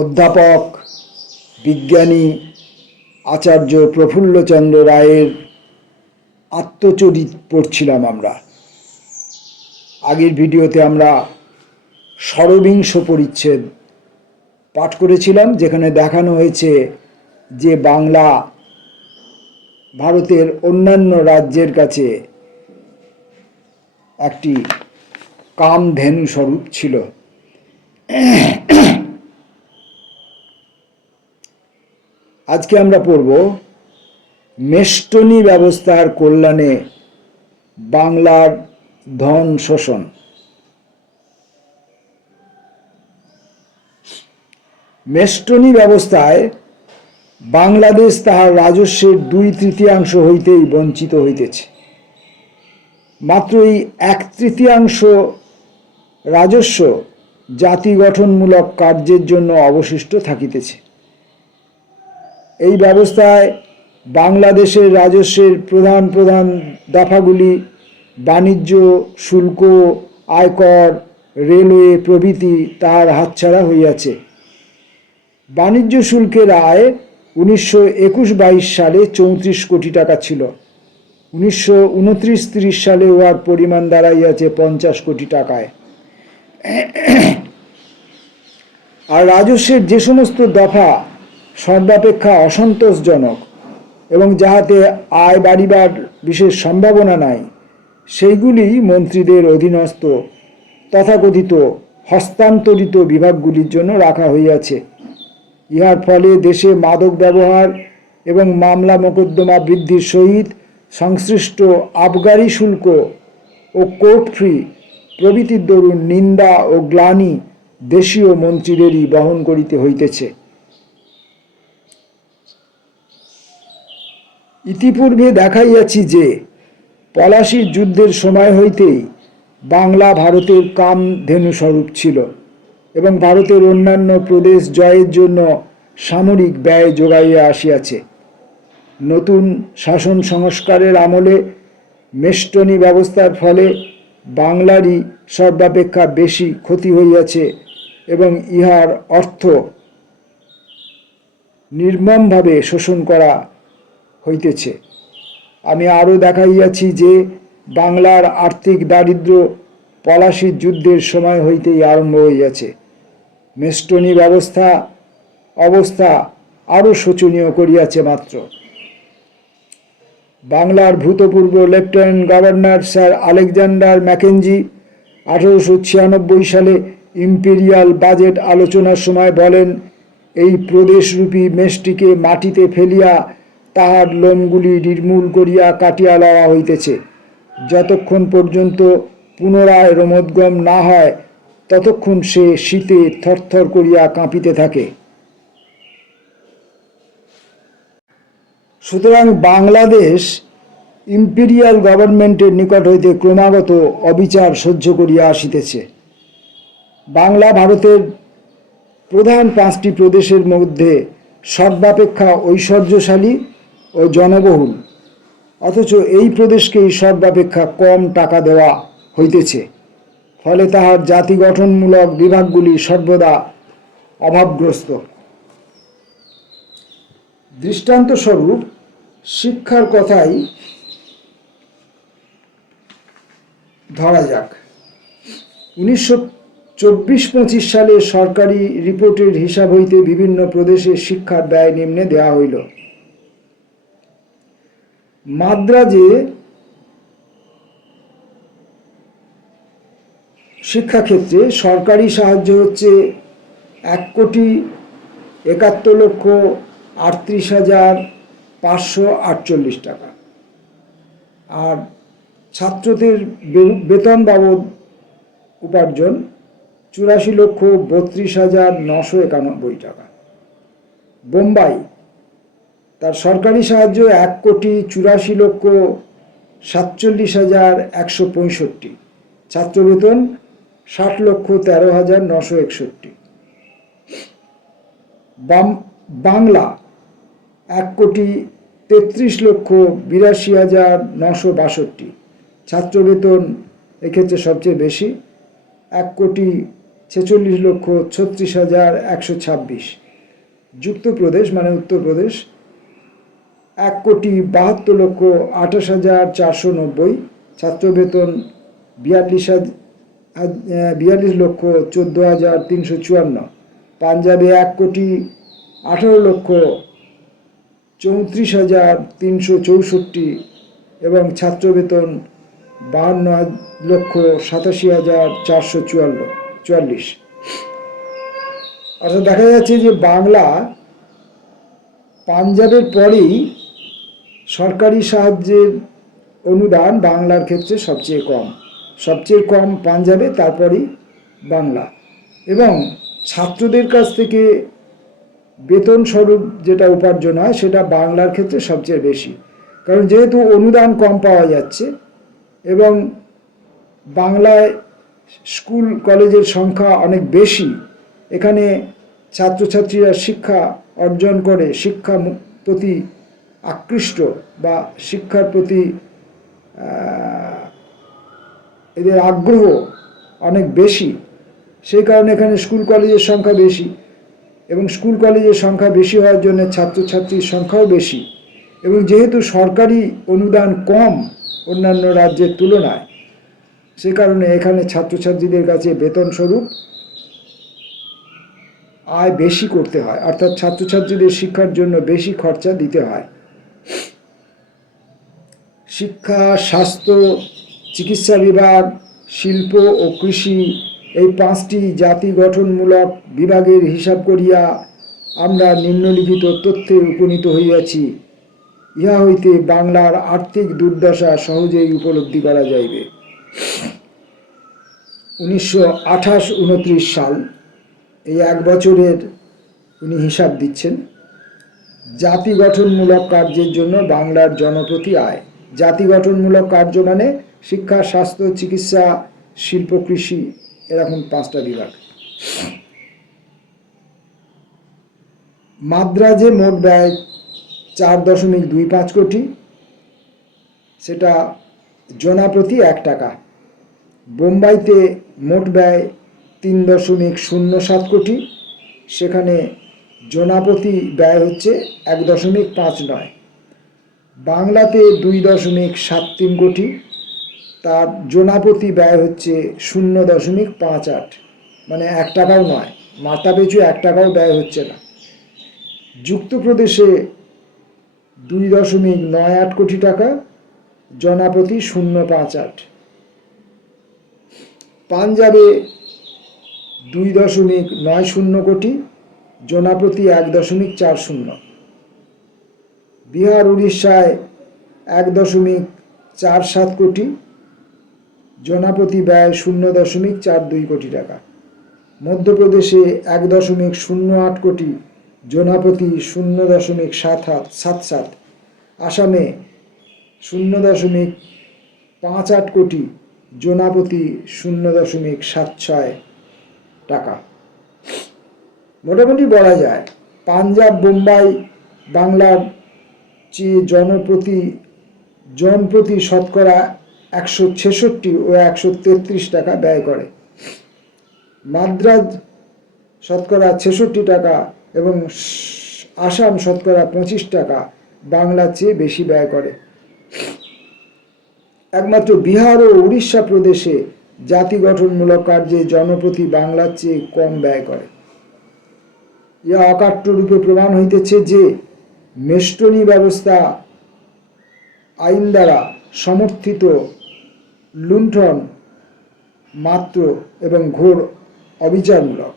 অধ্যাপক বিজ্ঞানী আচার্য প্রফুল্লচন্দ্র রায়ের আত্মচরিত পড়ছিলাম আমরা। আগের ভিডিওতে আমরা ষড়বিংশ পরিচ্ছেদ পাঠ করেছিলাম, যেখানে দেখানো হয়েছে যে বাংলা ভারতের অন্যান্য রাজ্যের কাছে একটি কামধেনু স্বরূপ ছিল। আজকে আমরা পড়ব মেষ্টনী ব্যবস্থার কল্যাণে বাংলার ধন শোষণ। মেষ্টনী ব্যবস্থায় বাংলাদেশ তাহার রাজস্বের 2/3 হইতেই বঞ্চিত হইতেছে। মাত্র এই 1/3 রাজস্ব জাতি গঠনমূলক কার্যের জন্য অবশিষ্ট থাকিতেছে। এই ব্যবস্থায় বাংলাদেশের রাজস্বের প্রধান প্রধান দফাগুলি বাণিজ্য শুল্ক, আয়কর, রেলওয়ে প্রভৃতি তাহার হাতছাড়া হইয়াছে। বাণিজ্য শুল্কের আয় 1921-22 সালে 34 কোটি টাকা ছিল। 1929-30 সালে উহার পরিমাণ দাঁড়াইয়াছে 50 কোটি টাকায়। আর রাজস্বের যে সমস্ত দফা সর্বাপেক্ষা অসন্তোষজনক এবং যাহাতে আয় বাড়িবার বিশেষ সম্ভাবনা নাই, সেইগুলি মন্ত্রীদের অধীনস্থ তথাকথিত হস্তান্তরিত বিভাগগুলির জন্য রাখা হইয়াছে। ইহার ফলে দেশে মাদক ব্যবহার এবং মামলা মোকদ্দমা বৃদ্ধির সহিত সংশ্লিষ্ট আবগারি শুল্ক ও কোর্ট ফি প্রভৃতির দরুন নিন্দা ও গ্লানি দেশীয় মন্ত্রীদেরই বহন করিতে হইতেছে। ইতিপূর্বে দেখাইয়াছি যে পলাশীর যুদ্ধের সময় হইতেই বাংলা ভারতের কামধেনু স্বরূপ ছিল এবং ভারতের অন্যান্য প্রদেশ জয়ের জন্য সামরিক ব্যয় যোগাইয়া আসিয়াছে। নতুন শাসন সংস্কারের আমলে মেষ্টনী ব্যবস্থার ফলে বাংলারই সর্বাপেক্ষা বেশি ক্ষতি হইয়াছে এবং ইহার অর্থ নির্মমভাবে শোষণ করা হইতেছে। আমি আরও দেখাইয়াছি যে বাংলার আর্থিক দারিদ্র্য পলাশীর যুদ্ধের সময় হইতেই আরম্ভ হইয়াছে। মেষ্টনী অবস্থা আরও শোচনীয় করিয়াছে মাত্র। বাংলার ভূতপূর্ব lieutenant governor sir Alexander Mackenzie 1896 সালে ইম্পেরিয়াল বাজেট আলোচনার সময় বলেন, এই প্রদেশরূপী মেষ্টিকে মাটিতে ফেলিয়া তাহার লোমগুলি নির্মূল করিয়া কাটিয়া লওয়া হইতেছে। যতক্ষণ পর্যন্ত পুনরায় রোমোদ্গম না হয় ততক্ষণ সে শীতে থরথর করিয়া কাঁপিতে থাকে। সুতরাং বাংলাদেশ ইম্পেরিয়াল গভর্নমেন্টের নিকট হইতে ক্রমাগত অবিচার সহ্য করিয়া আসিতেছে। বাংলা ভারতের প্রধান 5টি প্রদেশের মধ্যে সর্বাপেক্ষা ঐশ্বর্যশালী ও জনবহুল, অথচ এই প্রদেশকেই সর্বাপেক্ষা কম টাকা দেওয়া হইতেছে। ফলে তাহার জাতি গঠনমূলক বিভাগগুলি সর্বদা অভাবগ্রস্ত। দৃষ্টান্তস্বরূপ শিক্ষার কথাই ধরা যাক। 1924-25 সালে সরকারি রিপোর্টের হিসাব হইতে বিভিন্ন প্রদেশের শিক্ষার ব্যয় নিম্নে দেওয়া হইল। মাদ্রাজে শিক্ষাক্ষেত্রে সরকারি সাহায্য হচ্ছে 1,71,38,548 টাকা, আর ছাত্রদের বেতন বাবদ উপার্জন 84,32,991 টাকা। বোম্বাই, তার সরকারি সাহায্য 1,84,47,165, ছাত্র বেতন 60,13,961। বাংলা 1,33,82,962, ছাত্র বেতন এক্ষেত্রে সবচেয়ে বেশি, 1,40,00,000 46,36,126। যুক্তপ্রদেশ মানে উত্তরপ্রদেশ 1,72,28,490। ছাত্র বেতন 42,14,354। পাঞ্জাবে 1,18,34,364 এবং ছাত্র বেতন 52,87,444। অর্থাৎ দেখা যাচ্ছে যে বাংলা পাঞ্জাবের পরেই সরকারি সাহায্যের অনুদান বাংলার ক্ষেত্রে সবচেয়ে কম পাঞ্জাবে, তারপরেই বাংলা। এবং ছাত্রদের কাছ থেকে বেতন স্বরূপ যেটা উপার্জন হয় সেটা বাংলার ক্ষেত্রে সবচেয়ে বেশি, কারণ যেহেতু অনুদান কম পাওয়া যাচ্ছে এবং বাংলায় স্কুল কলেজের সংখ্যা অনেক বেশি, এখানে ছাত্রছাত্রীরা শিক্ষা অর্জন করে, শিক্ষা প্রতি আকৃষ্ট বা শিক্ষার প্রতি এদের আগ্রহ অনেক বেশি। সেই কারণে এখানে স্কুল কলেজের সংখ্যা বেশি, এবং স্কুল কলেজের সংখ্যা বেশি হওয়ার জন্য ছাত্রছাত্রীর সংখ্যাও বেশি। এবং যেহেতু সরকারি অনুদান কম অন্যান্য রাজ্যের তুলনায়, সে কারণে এখানে ছাত্রছাত্রীদের কাছে বেতন স্বরূপ আয় বেশি করতে হয়, অর্থাৎ ছাত্রছাত্রীদের শিক্ষার জন্য বেশি খরচা দিতে হয়। শিক্ষা, স্বাস্থ্য, চিকিৎসা বিভাগ, শিল্প ও কৃষি এই 5টি জাতি গঠনমূলক বিভাগের হিসাব করিয়া আমরা নিম্নলিখিত তথ্যে উপনীত হইয়াছি। ইহা হইতে বাংলার আর্থিক দুর্দশা সহজেই উপলব্ধি করা যাইবে। 1928-29 সাল, এই 1 বছরের উনি হিসাব দিচ্ছেন। জাতি গঠনমূলক কার্যের জন্য বাংলার জনপ্রতি আয়। জাতি গঠনমূলক কার্য মানে শিক্ষা, স্বাস্থ্য, চিকিৎসা, শিল্প, কৃষি, এরকম 5টা বিভাগ। মাদ্রাজে মোট ব্যয় 4.25 কোটি, সেটা জনাপ্রতি 1 টাকা। বোম্বাইতে মোট ব্যয় 3.07 কোটি, সেখানে জনাপ্রতি ব্যয় হচ্ছে 1.59। বাংলাতে 2.73 কোটি, তার জনাপ্রতি ব্যয় হচ্ছে 0.58, মানে 1 টাকাও নয়, মাথা পিছু 1 টাকাও ব্যয় হচ্ছে না। যুক্তপ্রদেশে 2.98 কোটি টাকা, জনাপ্রতি 0.58। পাঞ্জাবে 2.90 কোটি, জনাপ্রতি 1.40। বিহার, উড়িষ্যায় 1.47 কোটি, জনাপ্রতি ব্যয় 0.42 কোটি টাকা। মধ্যপ্রদেশে 1.08 কোটি, জনাপ্রতি 0.77। আসামে 0.58 কোটি, জনাপ্রতি 0.76 টাকা। মোটামুটি বলা যায় পাঞ্জাব, বোম্বাই বাংলার চেয়ে জনপ্রতি শতকরা 166 ও 133 টাকা ব্যয় করে। মাদ্রাজ শতকরা 66 টাকা এবং আসাম শতকরা 25 টাকা বাংলার চেয়ে বেশি ব্যয় করে। একমাত্র বিহার ও উড়িষ্যা প্রদেশে জাতি গঠনমূলক কার্যে জনপ্রতি বাংলার চেয়ে কম ব্যয় করে। ইহা অকাট্যরূপে প্রমাণ হইতেছে যে মেষ্টনী ব্যবস্থা আইন দ্বারা সমর্থিত লুণ্ঠন মাত্র এবং ঘোর অবিচারমূলক।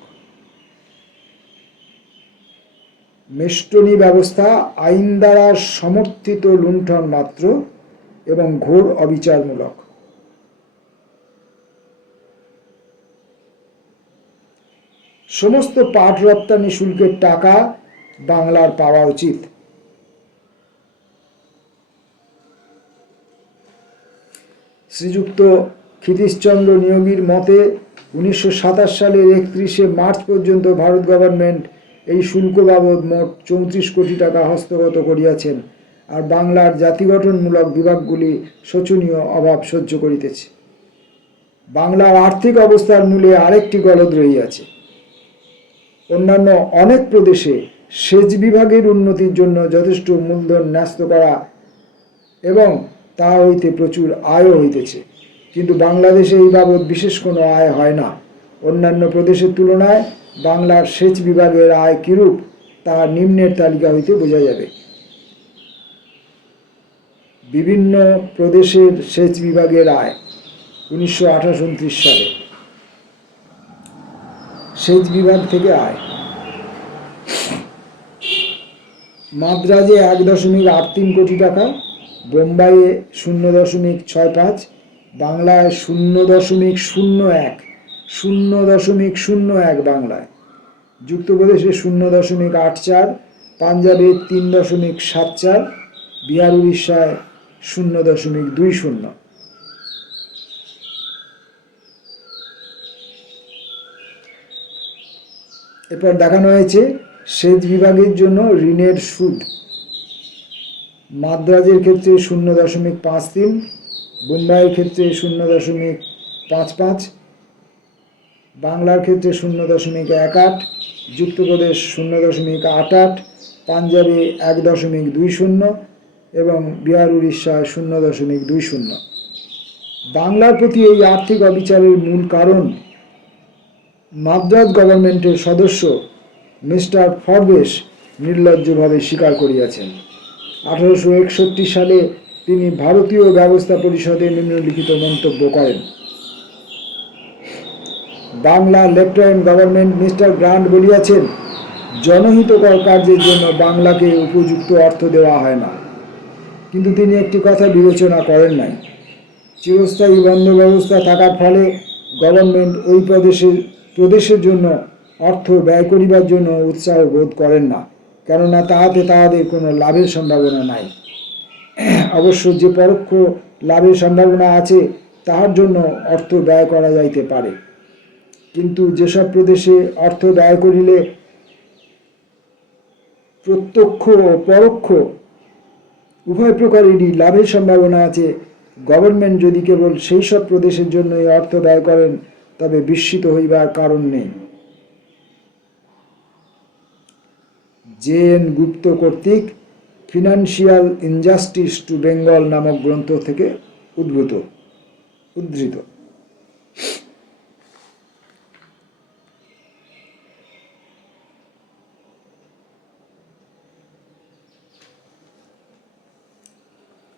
মেষ্টনী ব্যবস্থা আইন দ্বারা সমর্থিত লুণ্ঠন মাত্র এবং ঘোর অবিচারমূলক। সমস্ত পাট রপ্তানি শুল্কের টাকা বাংলার পাওয়া উচিত। শ্রীযুক্ত ক্ষিতীশচন্দ্র নিয়োগীর মতে 1927 সালের 31শে মার্চ পর্যন্ত ভারত গভর্নমেন্ট এই শুল্ক বাবদ মোট 34 কোটি টাকা হস্তগত করিয়াছেন, আর বাংলার জাতিগঠনমূলক বিভাগগুলি শোচনীয় অভাব সহ্য করিতেছে। বাংলার আর্থিক অবস্থার মূলে আরেকটি গলদ রহিয়াছে। অন্যান্য অনেক প্রদেশে সেচ বিভাগের উন্নতির জন্য যথেষ্ট মূলধন ন্যস্ত করা এবং তাহা হইতে প্রচুর আয়ও হইতেছে, কিন্তু বাংলাদেশে এই বাবদ বিশেষ কোনো আয় হয় না। অন্যান্য প্রদেশের তুলনায় বাংলার সেচ বিভাগের আয় কিরূপ তা নিম্নের তালিকা হইতে বোঝা যাবে। বিভিন্ন প্রদেশের সেচ বিভাগের আয় 1928-29 সালে সেচ বিভাগ থেকে আয়: মাদ্রাজে 1.83 কোটি টাকা, বোম্বাইয়ে 0.65, বাংলায় 0.01 বাংলায়, যুক্তপ্রদেশে 0.84, পাঞ্জাবে 3.74, বিহার উড়িষ্যায় 0.20। এরপর দেখানো হয়েছে সেচ বিভাগের জন্য ঋণের সুদ। মাদ্রাজের ক্ষেত্রে 0.53, বোম্বাইয়ের ক্ষেত্রে 0.55, বাংলার ক্ষেত্রে 0.18, যুক্তপ্রদেশ 0.88, পাঞ্জাবে 1.20 এবং বিহার উড়িষ্যায় 0.20। বাংলার প্রতি এই আর্থিক অবিচারের মূল কারণ মাদ্রাজ গভর্নমেন্টের সদস্য মিস্টার ফরবেশ নির্লজ্জভাবে স্বীকার করিয়াছেন। 1861 সালে তিনি ভারতীয় ব্যবস্থা পরিষদে নিম্নলিখিত মন্তব্য করেন: Bangla lieutenant government mister Grant বলিয়াছেন, জনহিতকর কার্যের জন্য বাংলাকে উপযুক্ত অর্থ দেওয়া হয় না। কিন্তু তিনি একটি কথা বিবেচনা করেন নাই। চিরস্থায়ী বন্ধ ব্যবস্থা থাকার ফলে গভর্নমেন্ট ওই প্রদেশের জন্য অর্থ ব্যয় করিবার জন্য উৎসাহ বোধ করেন না, কেননা তাহাতে তাহাদের কোনো লাভের সম্ভাবনা নাই। অবশ্য যে পরোক্ষ লাভের সম্ভাবনা আছে তাহার জন্য অর্থ ব্যয় করা যাইতে পারে, কিন্তু যেসব প্রদেশে অর্থ ব্যয় করিলে প্রত্যক্ষ ও পরোক্ষ উভয় প্রকারেরই লাভের সম্ভাবনা আছে, গভর্নমেন্ট যদি কেবল সেই সব প্রদেশের জন্যই অর্থ ব্যয় করেন তবে বিস্মিত হইবার কারণ নেই। জে.এন. গুপ্ত কর্তৃক ফিনান্সিয়াল ইনজাস্টিস টু বেঙ্গল নামক গ্রন্থ থেকে উদ্ধৃত।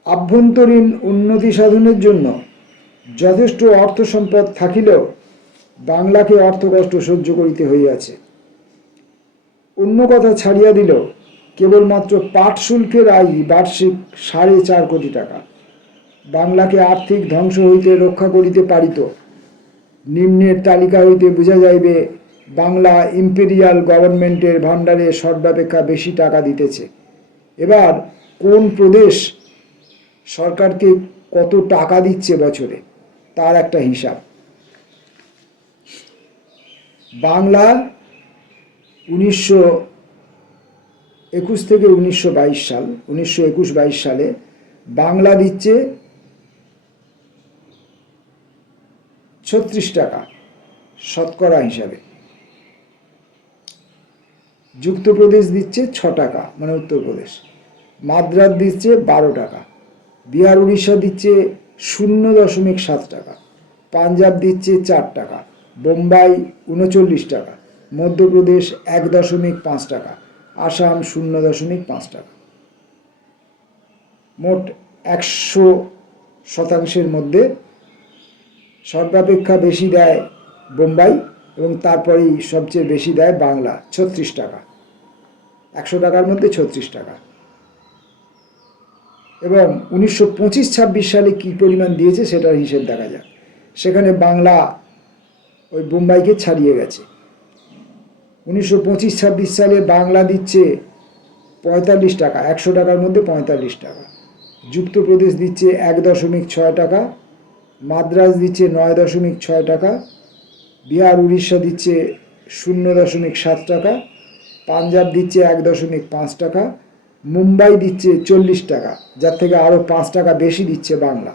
আভ্যন্তরীণ উন্নতি সাধনের জন্য যথেষ্ট অর্থ সম্পদ থাকিলেও বাংলাকে অর্থকষ্ট সহ্য করিতে হইয়াছে। অন্য কথা ছাড়িয়া দিল, কেবলমাত্র পাট শুল্কের আয় বার্ষিক 4.5 কোটি টাকা বাংলাকে আর্থিক ধ্বংস হইতে রক্ষা করিতে পারিত। নিম্নের তালিকা হইতে বোঝা যাইবে বাংলা ইম্পেরিয়াল গভর্নমেন্টের ভাণ্ডারে সর্বাপেক্ষা বেশি টাকা দিতেছে। এবার কোন প্রদেশ সরকারকে কত টাকা দিচ্ছে বছরে তার একটা হিসাব। বাংলা 1921 থেকে 1922 সালে বাংলা দিচ্ছে 36 টাকা শতকরা হিসাবে, যুক্তপ্রদেশ দিচ্ছে 6 টাকা মানে উত্তরপ্রদেশ, মাদ্রাজ দিচ্ছে 12 টাকা, বিহার উড়িষ্যা দিচ্ছে 0.7 টাকা, পাঞ্জাব দিচ্ছে 4 টাকা, বোম্বাই 39 টাকা, মধ্যপ্রদেশ 1.5 টাকা, আসাম 0.5 টাকা। মোট 100% মধ্যে সর্বাপেক্ষা বেশি দেয় বোম্বাই এবং তারপরেই সবচেয়ে বেশি দেয় বাংলা 36 টাকা। 100 টাকার মধ্যে 36 টাকা। এবং 1925-26 সালে কী পরিমাণ দিয়েছে সেটার হিসেব দেখা যাক। সেখানে বাংলা ওই বোম্বাইকে ছাড়িয়ে গেছে। 1925-26 সালে বাংলা দিচ্ছে 45 টাকা, 100 টাকার মধ্যে 45 টাকা। যুক্তপ্রদেশ দিচ্ছে 1.6 টাকা, মাদ্রাজ দিচ্ছে 9.6 টাকা, বিহার উড়িষ্যা দিচ্ছে 0.7 টাকা, পাঞ্জাব দিচ্ছে 1.5 টাকা, মুম্বাই দিচ্ছে 40 টাকা, যার থেকে আরও 5 টাকা বেশি দিচ্ছে বাংলা।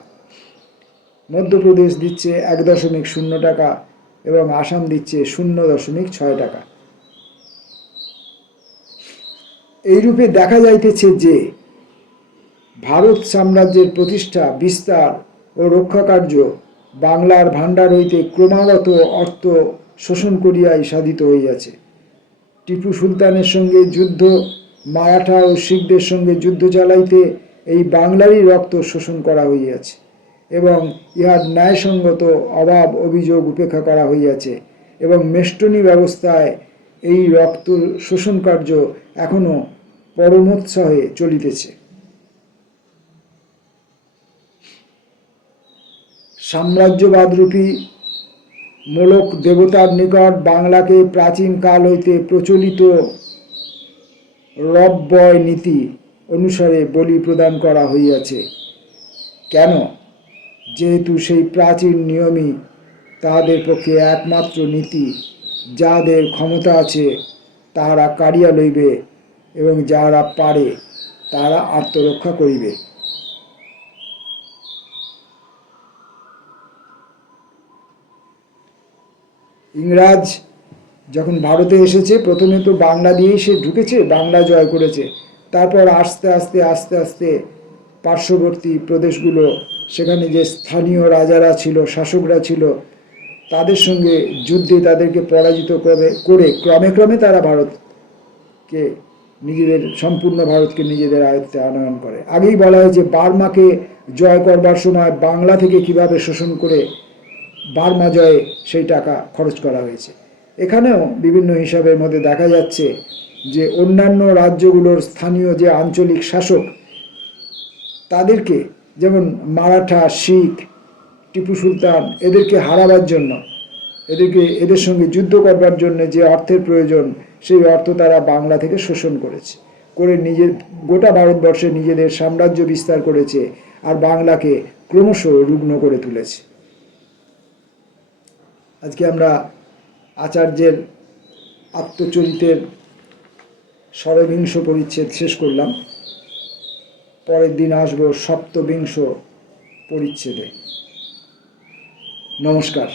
মধ্যপ্রদেশ দিচ্ছে 1.0 টাকা এবং আসাম দিচ্ছে 0.6 টাকা। এইরূপে দেখা যাইতেছে যে ভারত সাম্রাজ্যের প্রতিষ্ঠা, বিস্তার ও রক্ষাকার্য বাংলার ভাণ্ডার হইতে ক্রমাগত অর্থ শোষণ করিয়াই সাধিত হইয়াছে। টিপু সুলতানের সঙ্গে যুদ্ধ, মারাঠা ও শিখদের সঙ্গে যুদ্ধ চালাইতে এই বাংলারই রক্ত শোষণ করা হইয়াছে এবং ইহার ন্যায়সঙ্গত অভাব অভিযোগ উপেক্ষা করা হইয়াছে এবং মেষ্টনী ব্যবস্থায় এই রক্ত শোষণ কার্য এখনও পরমোৎসাহে চলিতেছে। সাম্রাজ্যবাদরূপী মূলক দেবতার নিকট বাংলাকে প্রাচীন কাল হইতে প্রচলিত রব্যয় নীতি অনুসারে বলি প্রদান করা হইয়াছে। কেন? যেহেতু সেই প্রাচীন নিয়মই তাহাদের পক্ষে একমাত্র নীতি। যাহাদের ক্ষমতা আছে তাহারা কাড়িয়া লইবে এবং যাহারা পারে তাহারা আত্মরক্ষা করিবে। ইংরাজ যখন ভারতে এসেছে, প্রথমে তো বাংলা দিয়েই সে ঢুকেছে, বাংলা জয় করেছে। তারপর আস্তে আস্তে আস্তে আস্তে পার্শ্ববর্তী প্রদেশগুলো, সেখানে যে স্থানীয় রাজারা ছিল, শাসকরা ছিল, তাদের সঙ্গে যুদ্ধে তাদেরকে পরাজিত করে ক্রমে ক্রমে তারা ভারতকে নিজেদের, সম্পূর্ণ ভারতকে নিজেদের আয়ত্তে আনয়ন করে। আগেই বলা হয়েছে বার্মাকে জয় করবার সময় বাংলা থেকে কিভাবে শোষণ করে বার্মা জয়ে সেই টাকা খরচ করা হয়েছে। এখানেও বিভিন্ন হিসাবের মধ্যে দেখা যাচ্ছে যে অন্যান্য রাজ্যগুলোর স্থানীয় যে আঞ্চলিক শাসক, তাদেরকে, যেমন মারাঠা, শিখ, টিপু সুলতান, এদেরকে হারাবার জন্য, এদের সঙ্গে যুদ্ধ করবার জন্য যে অর্থের প্রয়োজন, সেই অর্থ তারা বাংলা থেকে শোষণ করেছে, করে নিজের গোটা ভারতবর্ষে নিজেদের সাম্রাজ্য বিস্তার করেছে আর বাংলাকে ক্রমশ রুগ্ন করে তুলেছে। আজকে আমরা আচার্যের আত্মচরিতের 16 পরিচ্ছেদ শেষ করলাম। পরের দিন আসবো 17 পরিচ্ছেদে। নমস্কার।